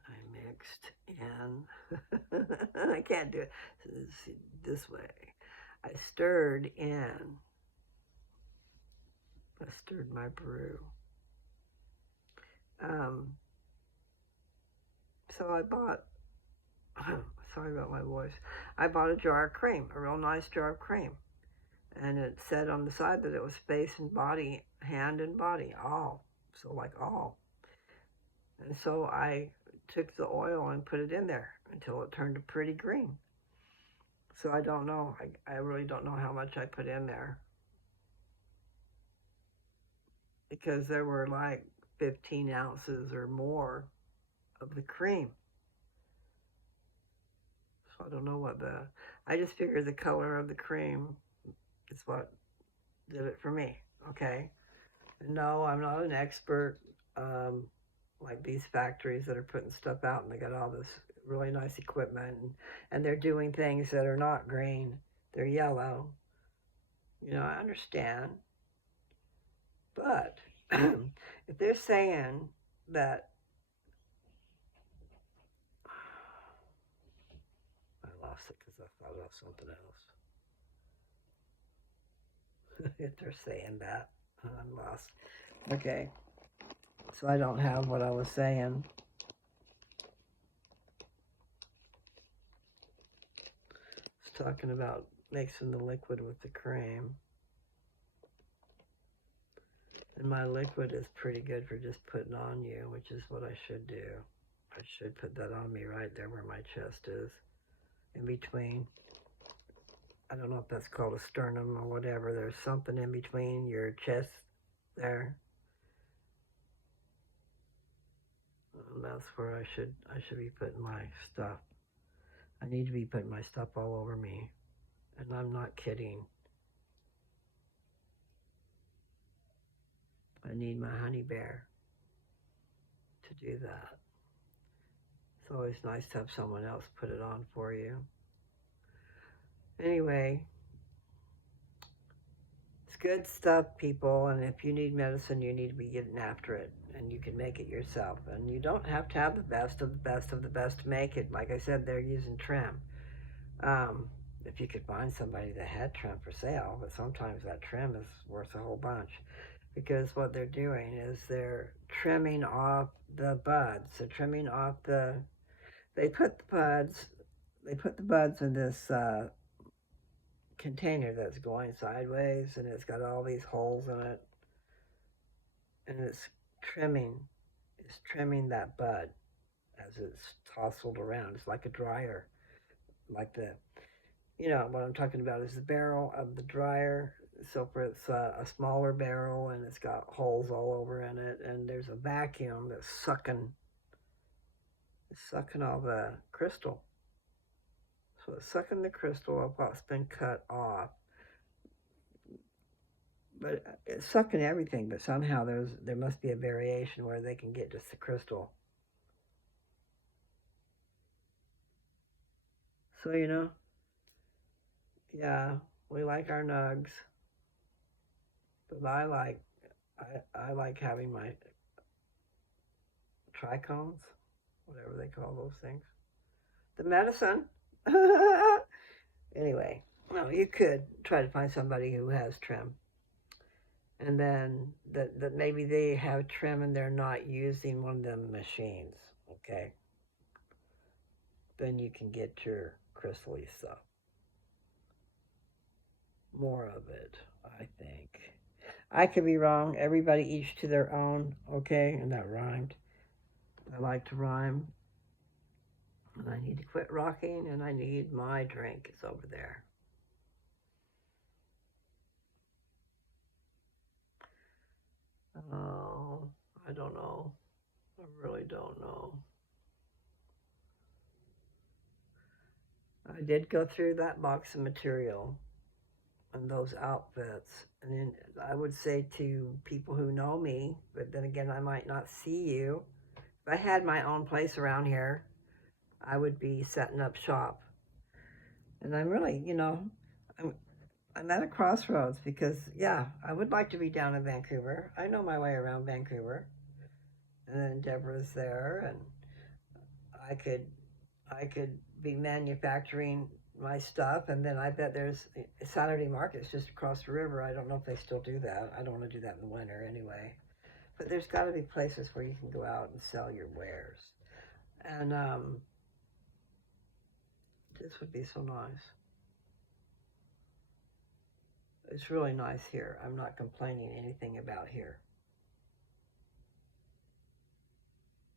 I can't do it this way. I stirred my brew. So I bought, sorry about my voice, I bought a jar of cream, a real nice jar of cream. And it said on the side that it was face and body, hand and body, all. So like all. And so I took the oil and put it in there until it turned a pretty green. So I don't know. I really don't know how much I put in there. Because there were like 15 ounces or more of the cream. So I don't know what I just figured the color of the cream is what did it for me. Okay. And no, I'm not an expert. Like these factories that are putting stuff out and they got all this really nice equipment and they're doing things that are not green, they're yellow. I understand. But if they're saying that, I lost it because I thought about something else. If they're saying that, I'm lost. Okay, so I don't have what I was saying. It's talking about mixing the liquid with the cream. And my liquid is pretty good for just putting on you, which is what I should do. I should put that on me right there where my chest is. In between. I don't know if that's called a sternum or whatever. There's something in between your chest there. And that's where I should be putting my stuff. I need to be putting my stuff all over me. And I'm not kidding. I need my honey bear to do that. It's always nice to have someone else put it on for you. Anyway, it's good stuff, people, and if you need medicine, you need to be getting after it, and you can make it yourself. And you don't have to have the best of the best of the best to make it. Like I said, they're using trim. If you could find somebody that had trim for sale, but sometimes that trim is worth a whole bunch. Because what they're doing is they're trimming off the buds. They're trimming off they put the buds in this container that's going sideways, and it's got all these holes in it, and it's trimming that bud as it's tousled around. It's like a dryer, like what I'm talking about is the barrel of the dryer. So for it's a smaller barrel, and it's got holes all over in it, and there's a vacuum that's sucking all the crystal. So it's sucking the crystal of what's been cut off. But it's sucking everything, but somehow there must be a variation where they can get just the crystal. So yeah, we like our nugs, but I like having my trichomes, whatever they call those things. The medicine. Anyway, no, you could try to find somebody who has trim. And then that maybe they have trim and they're not using one of them machines, okay? Then you can get your crystally stuff. More of it, I think. I could be wrong. Everybody each to their own, okay? And that rhymed. I like to rhyme. And I need to quit rocking, and I need my drink. It's over there. Oh, I don't know. I really don't know. I did go through that box of material and those outfits. And then I would say to people who know me, but then again, I might not see you. If I had my own place around here, I would be setting up shop. And I'm really, I'm at a crossroads because, yeah, I would like to be down in Vancouver. I know my way around Vancouver. And then Deborah's there, and I could be manufacturing my stuff, and then I bet there's Saturday markets just across the river. I don't know if they still do that. I don't want to do that in the winter anyway. But there's got to be places where you can go out and sell your wares. And this would be so nice. It's really nice here. I'm not complaining anything about here.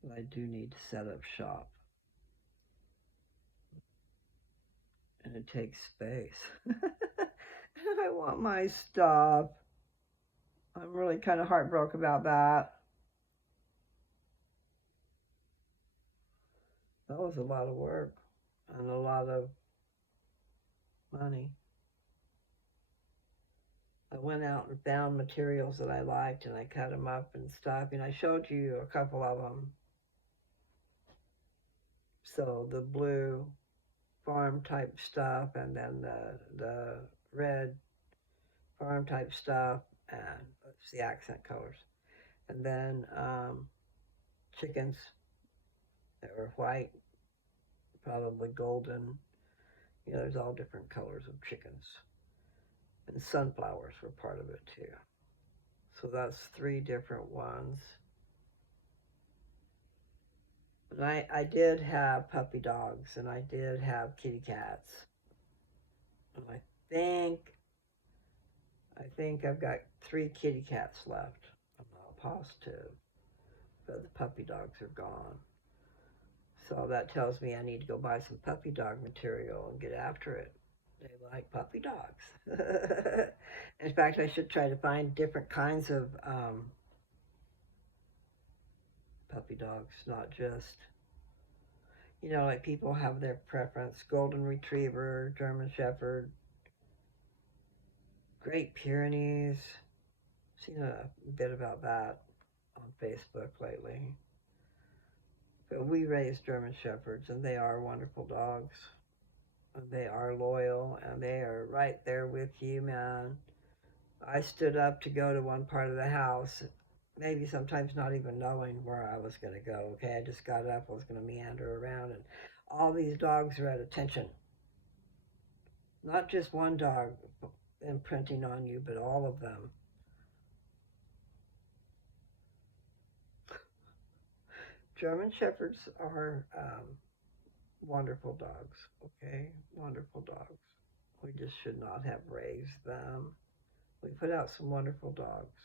But I do need to set up shop. And it takes space. And I want my stuff. I'm really kind of heartbroken about that. That was a lot of work and a lot of money. I went out and found materials that I liked and I cut them up and stuff. And I showed you a couple of them. So the blue farm type stuff and then the red farm type stuff and it's the accent colors. And then chickens that were white, probably golden. You know, there's all different colors of chickens. And sunflowers were part of it too. So that's 3 different ones. But I did have puppy dogs and I did have kitty cats. And I think I've got 3 kitty cats left. I'm not positive. But the puppy dogs are gone. So that tells me I need to go buy some puppy dog material and get after it. They like puppy dogs. In fact, I should try to find different kinds of puppy dogs, not just, you know, like people have their preference. Golden Retriever, German Shepherd, Great Pyrenees. Seen a bit about that on Facebook lately. But we raise German Shepherds and they are wonderful dogs. And they are loyal and they are right there with you, man. I stood up to go to one part of the house, maybe sometimes not even knowing where I was going to go. Okay, I just got up, I was going to meander around, and all these dogs are at attention. Not just one dog imprinting on you, but all of them. German Shepherds are wonderful dogs, okay? Wonderful dogs. We just should not have raised them. We put out some wonderful dogs.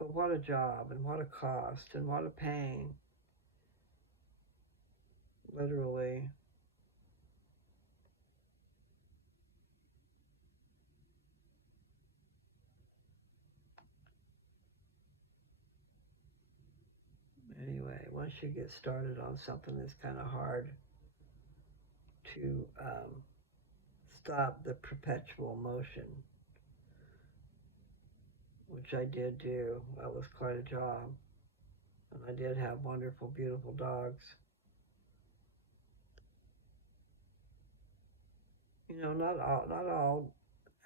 But what a job, and what a cost, and what a pain. Literally. Anyway, once you get started on something, it's kind of hard to stop the perpetual motion, which I did do. That was quite a job. And I did have wonderful, beautiful dogs. You know, not all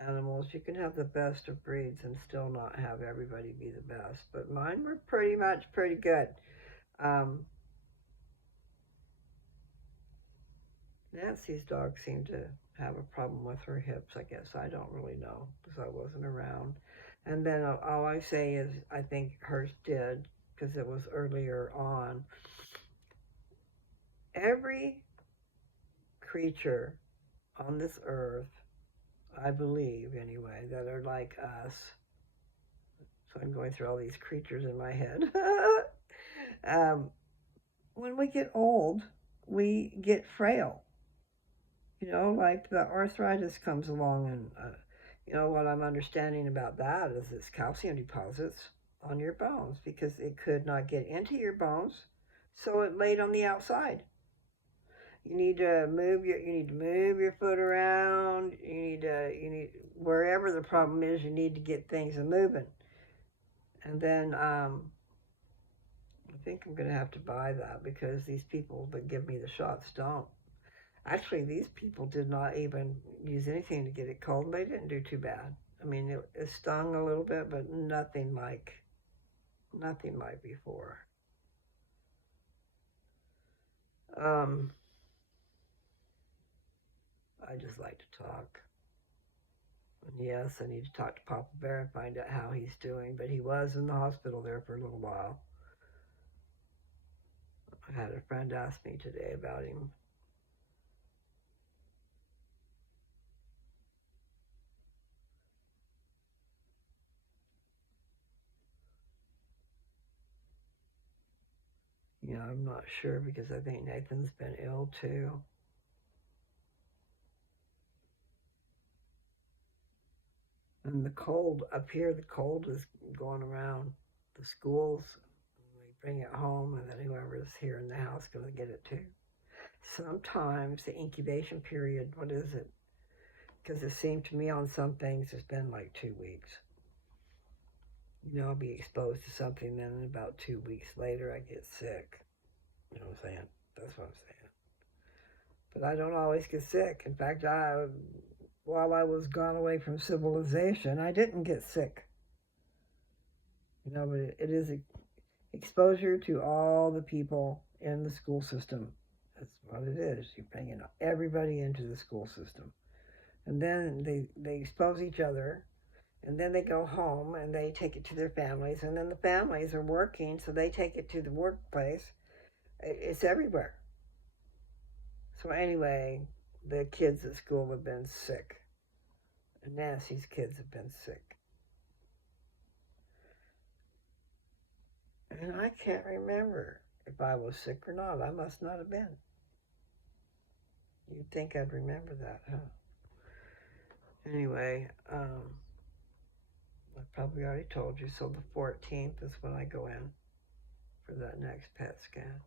animals. You can have the best of breeds and still not have everybody be the best. But mine were pretty much pretty good. Nancy's dog seemed to have a problem with her hips, I guess. I don't really know because I wasn't around. And then all I say is I think hers did because it was earlier on. Every creature on this earth, I believe anyway, that are like us. So I'm going through all these creatures in my head. When we get old, we get frail. You know, like the arthritis comes along, and you know what I'm understanding about that is it's calcium deposits on your bones because it could not get into your bones, so it laid on the outside. You need to move your foot around. You need wherever the problem is, you need to get things moving. And then I think I'm going to have to buy that because these people that give me the shots don't. Actually, these people did not even use anything to get it cold. They didn't do too bad. I mean, it stung a little bit, but nothing like before. I just like to talk. And yes, I need to talk to Papa Bear and find out how he's doing, but he was in the hospital there for a little while. I had a friend ask me today about him. I'm not sure because I think Nathan's been ill too. And the cold up here, the cold is going around the schools. They bring it home, and then whoever's here in the house is going to get it too. Sometimes the incubation period, what is it? Because it seemed to me on some things it's been like 2 weeks. I'll be exposed to something, then about 2 weeks later I get sick. You know what I'm saying? That's what I'm saying. But I don't always get sick. In fact, while I was gone away from civilization, I didn't get sick. But it is exposure to all the people in the school system. That's what it is. You're bringing everybody into the school system. And then they expose each other, and then they go home and they take it to their families, and then the families are working, so they take it to the workplace. It's everywhere. So anyway, the kids at school have been sick. And Nancy's kids have been sick. And I can't remember if I was sick or not. I must not have been. You'd think I'd remember that, huh? Anyway, I probably already told you. So the 14th is when I go in for that next PET scan.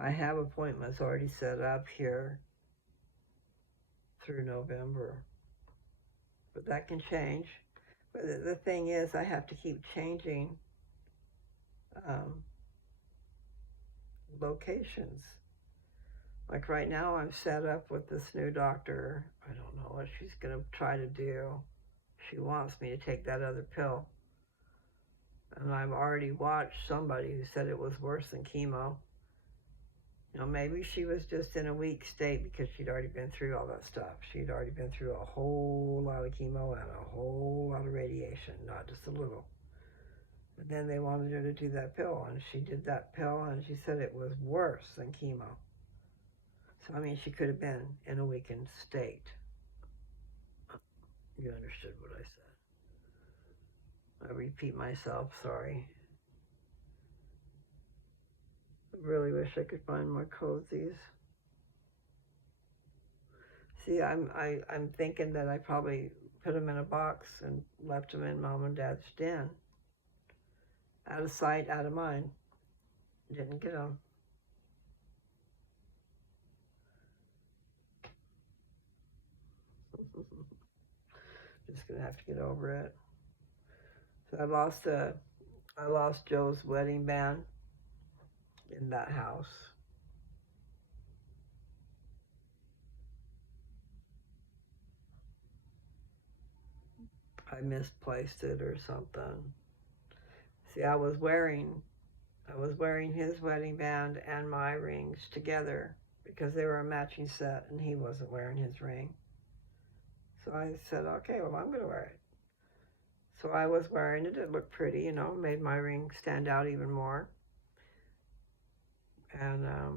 I have appointments already set up here through November, but that can change. But the thing is, I have to keep changing locations. Like right now, I'm set up with this new doctor. I don't know what she's going to try to do. She wants me to take that other pill. And I've already watched somebody who said it was worse than chemo. Maybe she was just in a weak state because she'd already been through all that stuff. She'd already been through a whole lot of chemo and a whole lot of radiation, not just a little. But then they wanted her to do that pill, and she did that pill, and she said it was worse than chemo. So, she could have been in a weakened state. You understood what I said. I repeat myself, sorry. I really wish I could find more cozies. See, I'm thinking that I probably put them in a box and left them in Mom and Dad's den. Out of sight, out of mind. Didn't get them. Just gonna have to get over it. So I lost Joe's wedding band in that house. I misplaced it or something. See, I was wearing his wedding band and my rings together because they were a matching set and he wasn't wearing his ring. So I said, okay, well, I'm going to wear it. So I was wearing it. It looked pretty, made my ring stand out even more. And I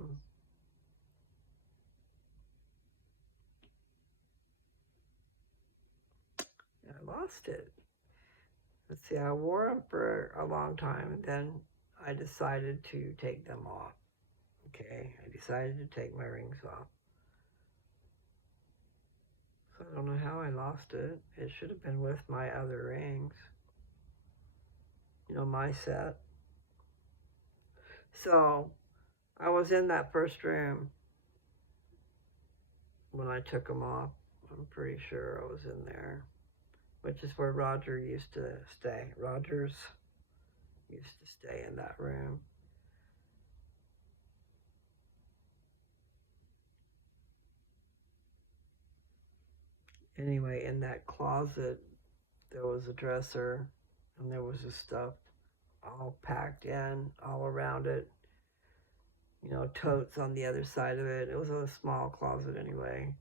lost it. Let's see, I wore them for a long time, and then I decided to take them off. Okay, I decided to take my rings off. So I don't know how I lost it. It should have been with my other rings. My set. So I was in that first room when I took them off. I'm pretty sure I was in there, which is where Roger used to stay. Rogers used to stay in that room. Anyway, in that closet, there was a dresser, and there was this stuff all packed in, all around it. totes on the other side of it. It was a small closet anyway.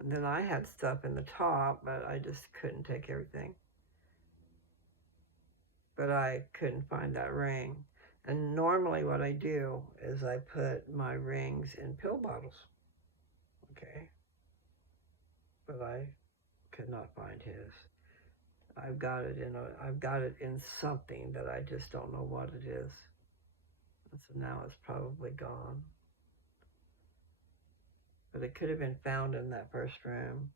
And then I had stuff in the top, but I just couldn't take everything. But I couldn't find that ring. And normally what I do is I put my rings in pill bottles. Okay. But I could not find his. I've got it in something that I just don't know what it is. And so now it's probably gone. But it could have been found in that first room.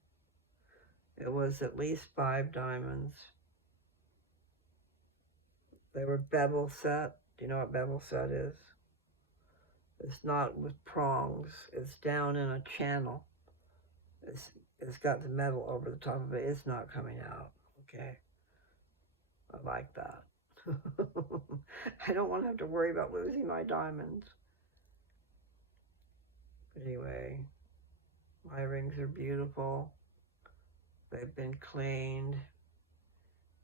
It was at least 5 diamonds. They were bevel set. Do you know what bevel set is? It's not with prongs. It's down in a channel. It's got the metal over the top of it. It's not coming out. Okay. I like that. I don't want to have to worry about losing my diamonds. Anyway, my rings are beautiful. They've been cleaned.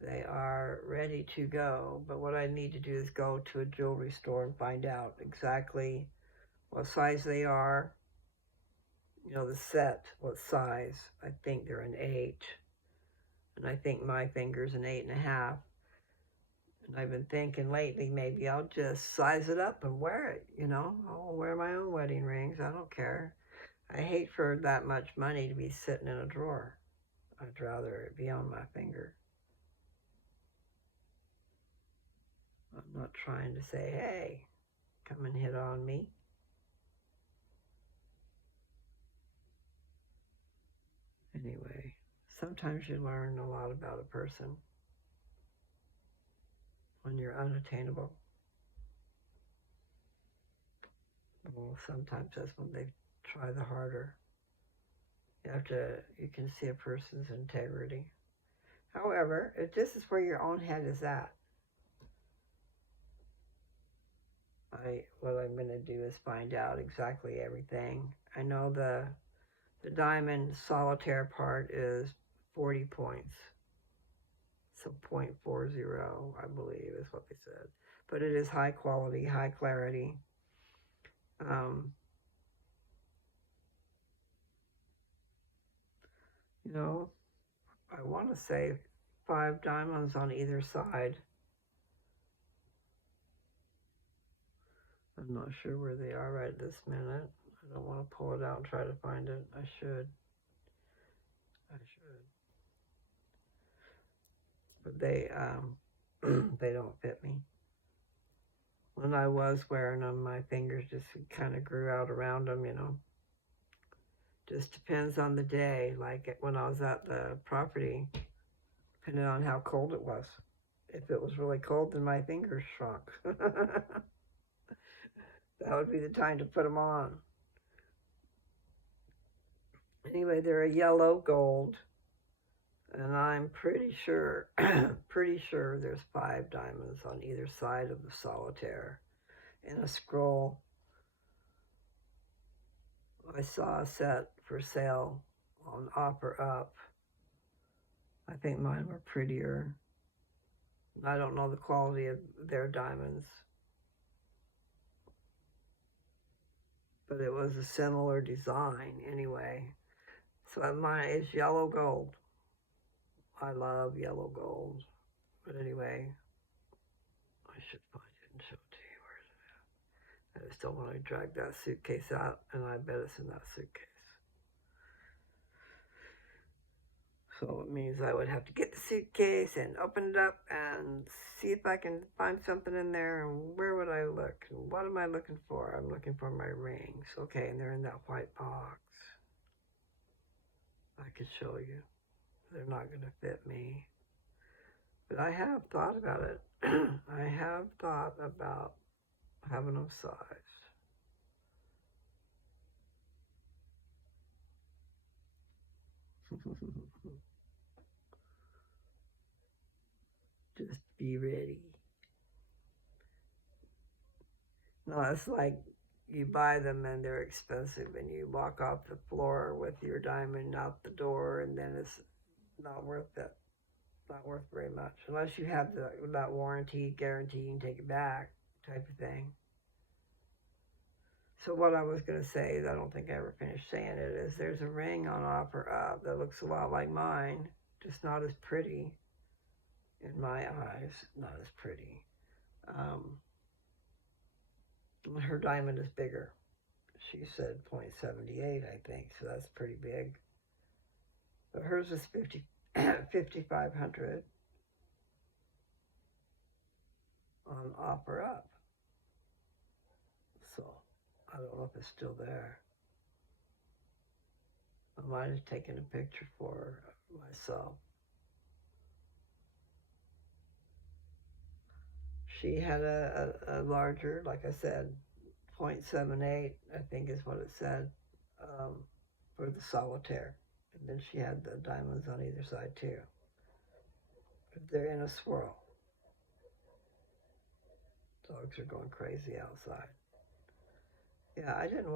They are ready to go. But what I need to do is go to a jewelry store and find out exactly what size they are. The set, what size. I think they're an 8. And I think my finger's an 8.5. And I've been thinking lately, maybe I'll just size it up and wear it, I'll wear my own wedding rings. I don't care. I hate for that much money to be sitting in a drawer. I'd rather it be on my finger. I'm not trying to say, hey, come and hit on me. Anyway, sometimes you learn a lot about a person when you're unattainable. Well, sometimes that's when they try the harder. You can see a person's integrity. However, if this is where your own head is at, what I'm going to do is find out exactly everything. I know the diamond solitaire part is 40 points. So 0.40, I believe, is what they said. But it is high quality, high clarity. I want to say 5 diamonds on either side. I'm not sure where they are right this minute. I don't want to pull it out and try to find it. I should. But they they don't fit me. When I was wearing them, my fingers just kind of grew out around them, Just depends on the day. Like when I was at the property, depending on how cold it was. If it was really cold, then my fingers shrunk. That would be the time to put them on. Anyway, they're a yellow gold. And I'm pretty sure there's 5 diamonds on either side of the solitaire. In a scroll, I saw a set for sale on OfferUp. I think mine were prettier. I don't know the quality of their diamonds. But it was a similar design anyway. So mine is yellow gold. I love yellow gold. But anyway, I should find it and show it to you. Where is it at? I just don't want to drag that suitcase out, and I bet it's in that suitcase. So it means I would have to get the suitcase and open it up and see if I can find something in there. And where would I look? And what am I looking for? I'm looking for my rings. Okay, and they're in that white box. I could show you. They're not going to fit me. But I have thought about it. I have thought about having them sized. Just be ready. No, it's like you buy them and they're expensive and you walk off the floor with your diamond out the door and then it's not worth it. Not worth very much. Unless you have that warranty, guarantee, you can take it back type of thing. So what I was going to say, I don't think I ever finished saying it, is there's a ring on Offer Up that looks a lot like mine, just not as pretty in my eyes, not as pretty. Her diamond is bigger. She said 0.78, I think, so that's pretty big. But hers is 5,500 on Offer Up. So I don't know if it's still there. I might have taken a picture for myself. She had a larger, like I said, 0.78, I think is what it said, for the solitaire. And then she had the diamonds on either side too. But they're in a swirl. Dogs are going crazy outside. Yeah, I didn't